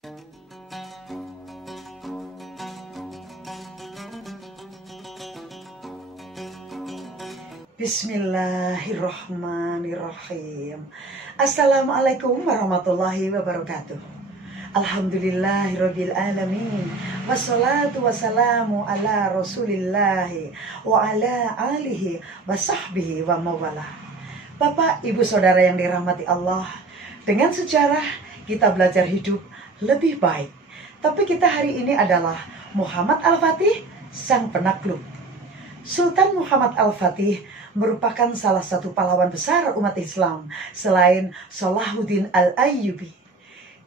Bismillahirrahmanirrahim. Assalamualaikum warahmatullahi wabarakatuh. Alhamdulillahirabbil alamin. Wassalatu wassalamu ala Rasulillahi wa ala alihi wa sahbihi wa mawala. Bapak, Ibu, Saudara yang dirahmati Allah, dengan sejarah kita belajar hidup lebih baik. Tapi kita hari ini adalah Muhammad Al-Fatih, sang penakluk. Sultan Muhammad Al-Fatih merupakan salah satu pahlawan besar umat Islam selain Salahuddin Al-Ayyubi.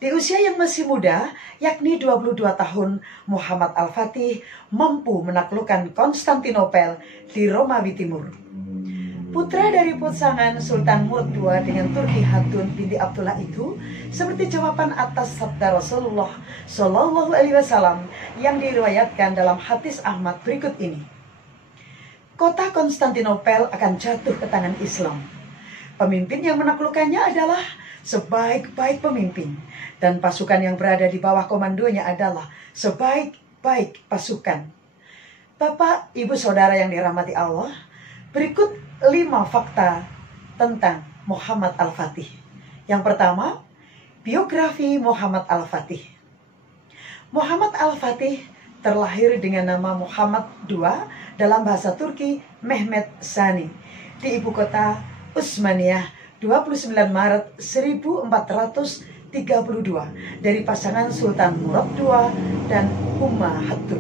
Di usia yang masih muda, yakni 22 tahun, Muhammad Al-Fatih mampu menaklukkan Konstantinopel di Romawi Timur. Putra dari pasangan Sultan Murad II dengan Turki Hatun binti Abdullah itu seperti jawaban atas sabda Rasulullah Shallallahu Alaihi Wasallam yang diriwayatkan dalam hadis Ahmad berikut ini. Kota Konstantinopel akan jatuh ke tangan Islam. Pemimpin yang menaklukkannya adalah sebaik-baik pemimpin, dan pasukan yang berada di bawah komandonya adalah sebaik-baik pasukan. Bapak, Ibu, Saudara yang dirahmati Allah, berikut 5 fakta tentang Muhammad Al-Fatih. Yang pertama, biografi Muhammad Al-Fatih. Muhammad Al-Fatih terlahir dengan nama Muhammad II dalam bahasa Turki Mehmet Sani di ibu kota Utsmaniyah 29 Maret 1432 dari pasangan Sultan Murad II dan Umma Hatun.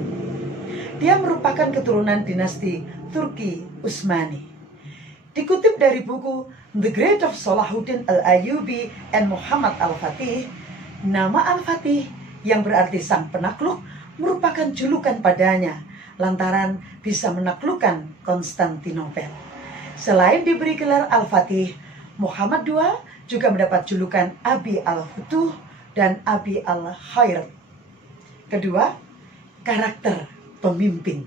Dia merupakan keturunan dinasti Turki Utsmani. Dikutip dari buku The Great of Salahuddin Al-Ayyubi and Muhammad Al-Fatih, nama Al-Fatih yang berarti sang penakluk merupakan julukan padanya lantaran bisa menaklukkan Konstantinopel. Selain diberi gelar Al-Fatih, Muhammad II juga mendapat julukan Abi Al-Futuh dan Abi Al-Khair. Kedua, karakter pemimpin.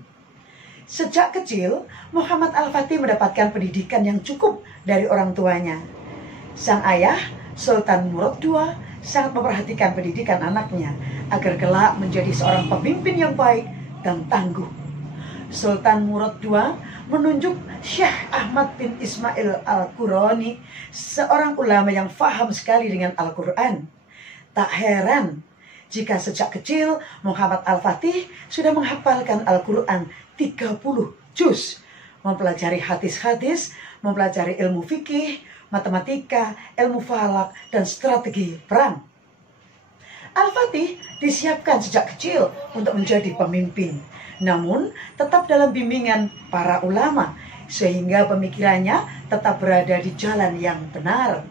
Sejak kecil, Muhammad Al-Fatih mendapatkan pendidikan yang cukup dari orang tuanya. Sang ayah, Sultan Murad II, sangat memperhatikan pendidikan anaknya agar kelak menjadi seorang pemimpin yang baik dan tangguh. Sultan Murad II menunjuk Syekh Ahmad bin Ismail Al-Qurani, seorang ulama yang faham sekali dengan Al-Quran. Tak heran jika sejak kecil Muhammad Al-Fatih sudah menghafalkan Al-Quran 30 juz, mempelajari hadis-hadis, mempelajari ilmu fikih, matematika, ilmu falak, dan strategi perang. Al-Fatih disiapkan sejak kecil untuk menjadi pemimpin, namun tetap dalam bimbingan para ulama, sehingga pemikirannya tetap berada di jalan yang benar.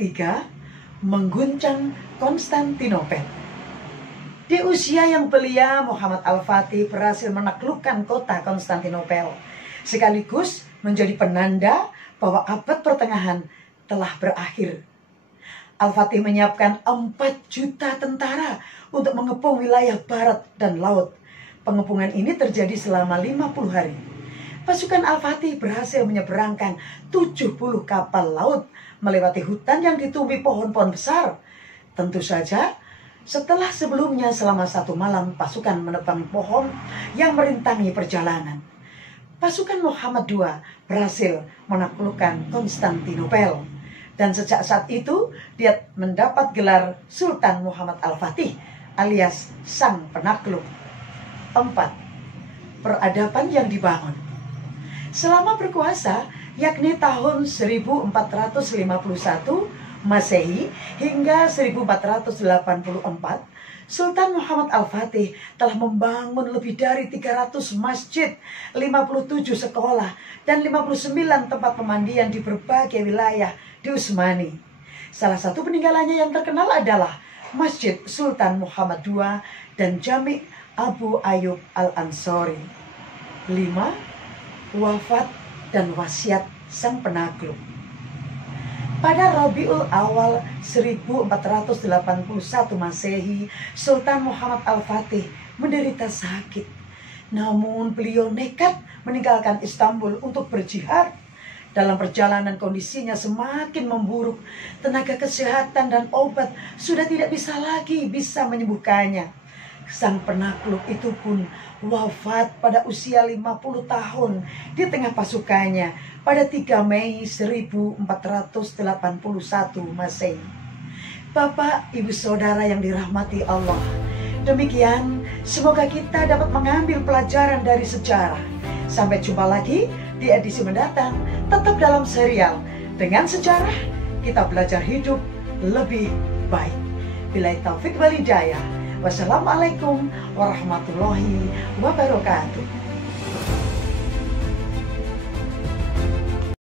3. Mengguncang Konstantinopel. Di usia yang belia, Muhammad Al-Fatih berhasil menaklukkan kota Konstantinopel, sekaligus menjadi penanda bahwa abad pertengahan telah berakhir. Al-Fatih menyiapkan 4 juta tentara untuk mengepung wilayah barat dan laut. Pengepungan ini terjadi selama 50 hari. Pasukan Al-Fatih berhasil menyeberangkan 70 kapal laut melewati hutan yang ditumbuhi pohon-pohon besar. Tentu saja, setelah sebelumnya selama 1 malam pasukan menebangi pohon yang merintangi perjalanan. Pasukan Muhammad II berhasil menaklukkan Konstantinopel, dan sejak saat itu dia mendapat gelar Sultan Muhammad Al-Fatih alias sang penakluk. 4. Peradaban yang dibangun. Selama berkuasa, yakni tahun 1451 Masehi hingga 1484, Sultan Muhammad Al-Fatih telah membangun lebih dari 300 masjid, 57 sekolah, dan 59 tempat pemandian di berbagai wilayah di Utsmani. Salah satu peninggalannya yang terkenal adalah Masjid Sultan Muhammad II dan Jami' Abu Ayyub Al-Ansari. 5. Wafat dan wasiat sang penakluk. Pada Rabiul Awal 1481 Masehi, Sultan Muhammad Al-Fatih menderita sakit. Namun beliau nekat meninggalkan Istanbul untuk berjihad. Dalam perjalanan kondisinya semakin memburuk. Tenaga kesehatan dan obat sudah tidak bisa lagi bisa menyembuhkannya. Sang penakluk itu pun wafat pada usia 50 tahun di tengah pasukannya pada 3 Mei 1481 Masehi. Bapak, Ibu, Saudara yang dirahmati Allah, demikian semoga kita dapat mengambil pelajaran dari sejarah. Sampai jumpa lagi di edisi mendatang, tetap dalam serial Dengan Sejarah Kita Belajar Hidup Lebih Baik. Billahi taufik wal hidayah. Wassalamualaikum warahmatullahi wabarakatuh.